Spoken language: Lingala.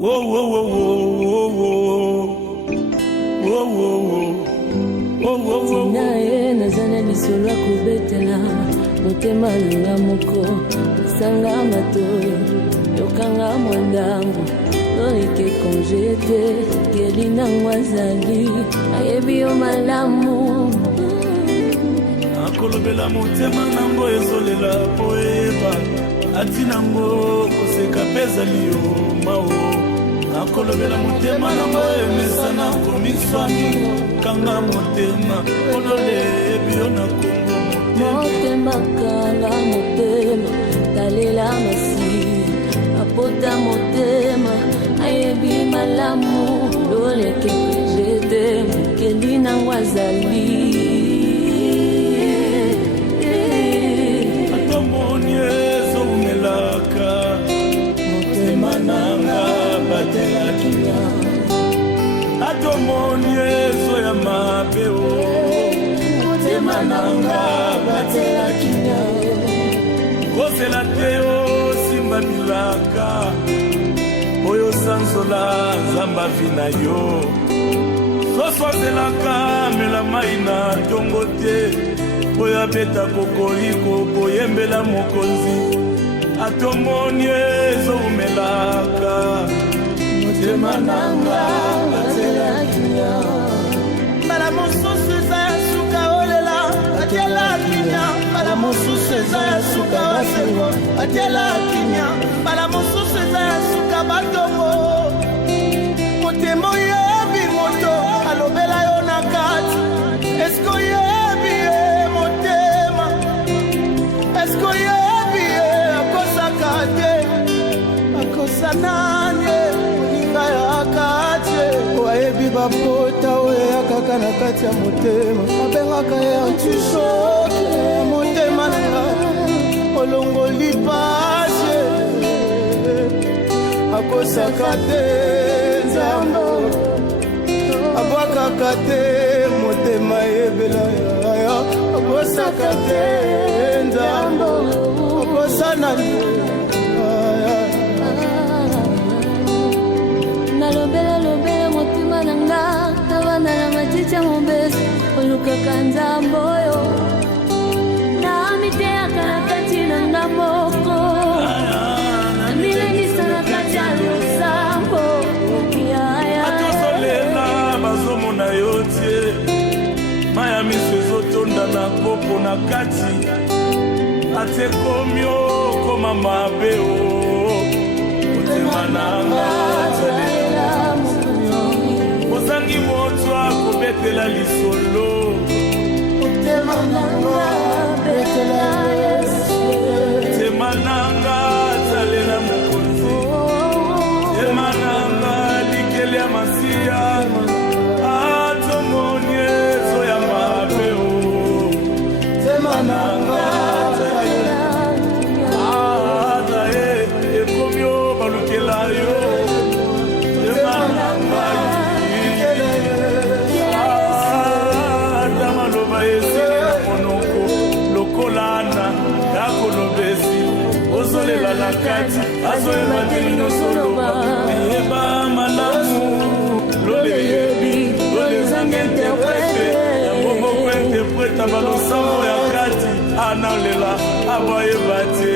Whoa, whoa, whoa, whoa, whoa, whoa, whoa, whoa. Nae nazana lisura kubetela motema nanga moko sanga matoyo yokanga mwandangu loike konjete kelina ngwazali ayebio malamu akolobela motema nango ezolela poeba atinango koseka pezali yo mao akolobela motema nango emesana komiswami kanga motema olole ebio na kongo motema kanga motema talela masi apota motema ayebi malamu loleke jete kelina ngwazali Atomoniyezo ya mapeo motema nanga batela kinya kosela teo simba bilaka oyo sanzola nzamba vina yo soswazelaka mela mai na tongo te oyo abeta kokoliko boyembela mokonzi atomoniyezo umelaka motema nanga batela kinya bala mosusu eza ya suka olela batela kinya bala mosusu eza ya suka basengo batela kinya bala mosusu eza ya suka batongo motema oyebi moto alobela yo na kati eske oyebi ye motema eske oyebi ye akosaka te akosananye oyebi bapota oyo yakaka na kati ya motema abengaka ye antishoke motema nanga olongoli pase akosaka te nzambo abwakaka te motema ebela yaya akosaka te nzambo akosana Chicha mobesi olukaka nzamboyo na miteaka na kati nanga moko milengisa na kati ya losambo atozolela bazomona yo tie maya miso ezotonda na kopo na kati atekomi okoma mabe o motema nanga ozangi moto akobetela lisolo motema nanga betela Yesu motema nanga azalela mokonzi motema nanga likeli ya masiya atomoni ezo ya mabe o motema nanga aza ekomi o balukela yo motema nanga ozolela na kati azoyeba teli nyosoloba eyeba malamu loleyebi lolezanga interprete yango moko interpreta balosambo ya kati analela aboyeba te